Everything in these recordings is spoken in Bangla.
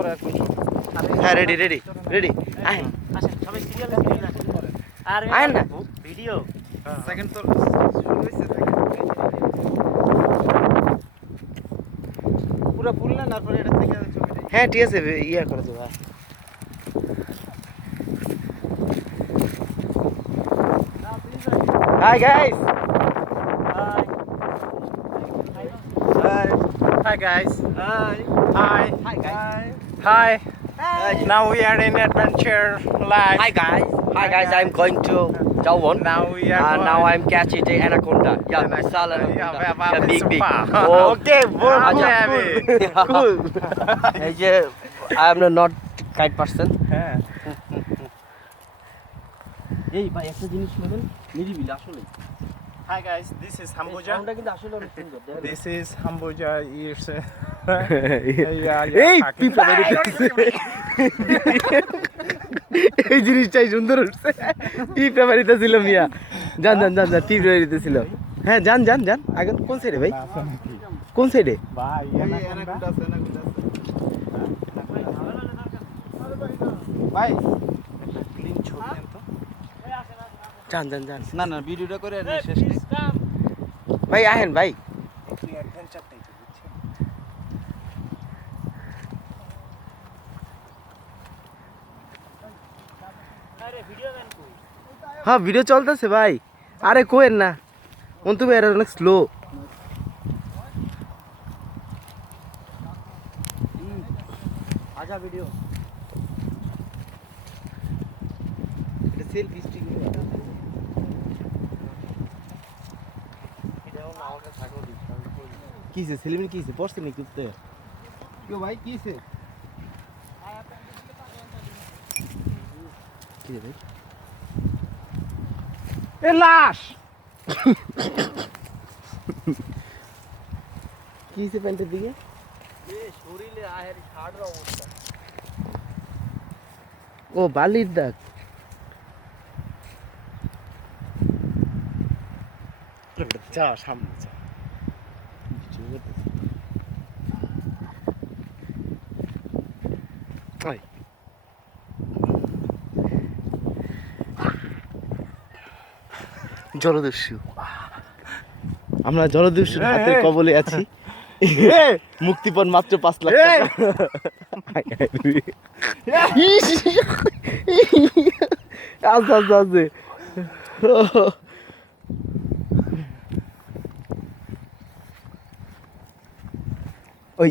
পরে কোন হ্যাঁ রেডি রেডি রেডি আহেন আসেন সবাই সিরিয়ালে সিরিয়ালে আর আহেন না ভিডিও সেকেন্ড তো শুরু হইছে পুরো ফুল না তারপরে এটা থেকে ছবিটা হ্যাঁ ঠিক আছে ইয়া করে দেবো hi guys Hi guys. Hi. Hi. Hi guys. Hi. Now we are in adventure life. Hi guys I'm going to Jawon Now we are and now I'm catching the anaconda yeah missile Yeah, anaconda yeah, big big super. oh Okay, boy. Acha, Cool. এই যে I am not kind person হ্যাঁ এই ভাই একটা জিনিস শুনেন নিরিবিলি আসলে Hi guys, this is Hambuja. সাউন্ডটা কিন্তু আসলে অনেক সুন্দর দেখেন This is Hambuja. It's এই পিপা এই জিনিসটাই সুন্দর হচ্ছে পিপা বাড়িতে ছিল মিয়া যান যান যান যান পিপা বাড়িতে ছিল হ্যাঁ যান যান যান আগে কোন সাইডে ভাই কোন সাইডে ভাই ভাই ক্লিন ছবি নেন তো যান যান যান না না ভিডিওটা করে আর শেষ নেই ভাই আহেন ভাই একটু অ্যাডভেঞ্চার টাইপের বুঝছেন আরে ভিডিও ম্যান কই হ্যাঁ ভিডিও চলতেছে ভাই আরে কোয়েন না তুমি এর অনেক স্লো আগা ভিডিও এটা সেলফি স্টিক কিসে সেলিব্রিটি কিসে পড়ছে নাকি উঠতে কেউ ভাই কিছে কি রে ভাই এ লাশ কিসে প্যান্টের দিকে এ শরীরে আহের শার্টের অবস্থা ও বালির দাগ যা সামনে যা জলদস্যু আমরা জলদস্যুর হাতের কবলে আছি মুক্তিপণ মাত্র 5 লাখ আস্তে আস্তে আস্তে ওই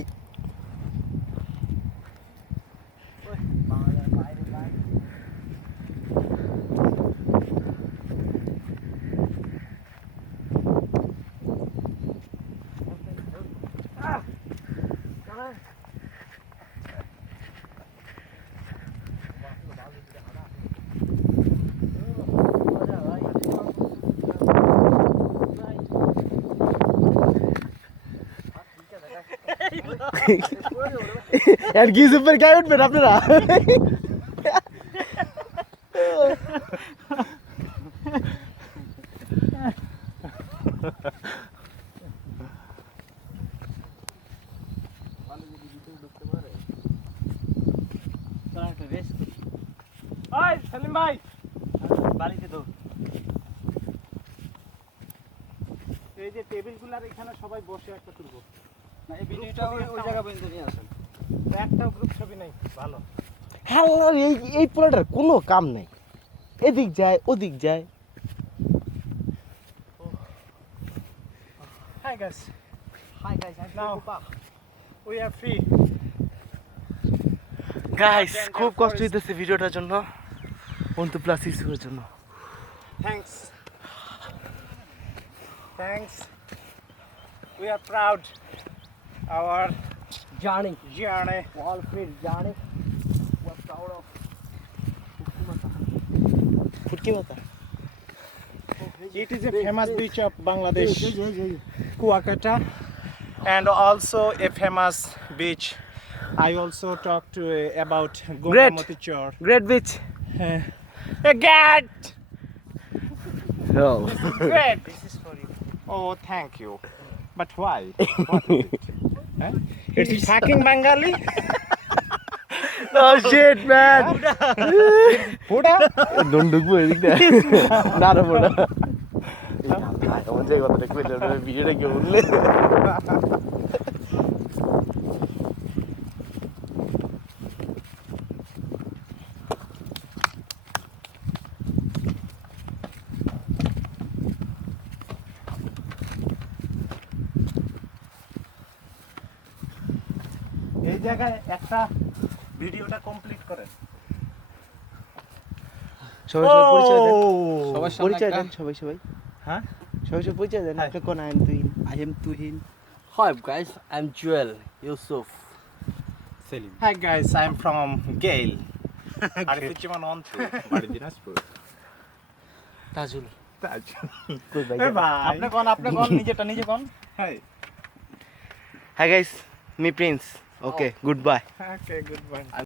यार गीज ऊपर क्या उठ मेरा अपना ওই সেলিম ভাই বাড়িতে তো এই যে টেবিলগুলোর এখানে সবাই বসে একটা তুলব না এই ভিডিওটা ওই জায়গা পর্যন্ত নিয়ে আসেন একটাও গ্রুপ ছবি নাই ভালো হাল্লার এই পোলাটার কোনো কাম নাই এদিক যায় ওদিক যায় Hi guys, hi guys I Now. we are free. Guys খুব কষ্ট হইতেছে ভিডিওটার জন্য অন্তু প্লাস ইউর জন্য Thanks. We are proud. Our journey journey. All friend journey was proud of ফুটকি মাথা It is a famous beach of Bangladesh, Kuakata, and also a famous beach. I also talked about Gongamoti Chor. Great beach A gat! ও Great! This is for you Oh, thank you. But why? What is it? Huh? It's fucking Bengali. Oh shit, man. Buddha? Don't ঢুকবো এদিক দিয়ে। না রে বোনা। আমার যে কথাটা কইলে ভিডিওটা কি বললে? এই জায়গায় একটা ভিডিওটা কমপ্লিট করেন। সবাই সবাই পরিচয় দেন। সবার সামনে পরিচয় একটা- দেন সবাই সবাই। হ্যাঁ? সবাই সবাই পরিচয় দেন। আপনি কোন আইন তুই? I am Tuhin. Hi guys, I'm Joel Yusuf. Selim. Hi guys, I'm from Gale. Arifujima Onto, বাড়ি দিনাজপুর। Tajul. কই ভাই? আপনি কোন নিজেটা নিজে কোন? High. Hi guys, me Prince. Okay, goodbye. Okay, goodbye.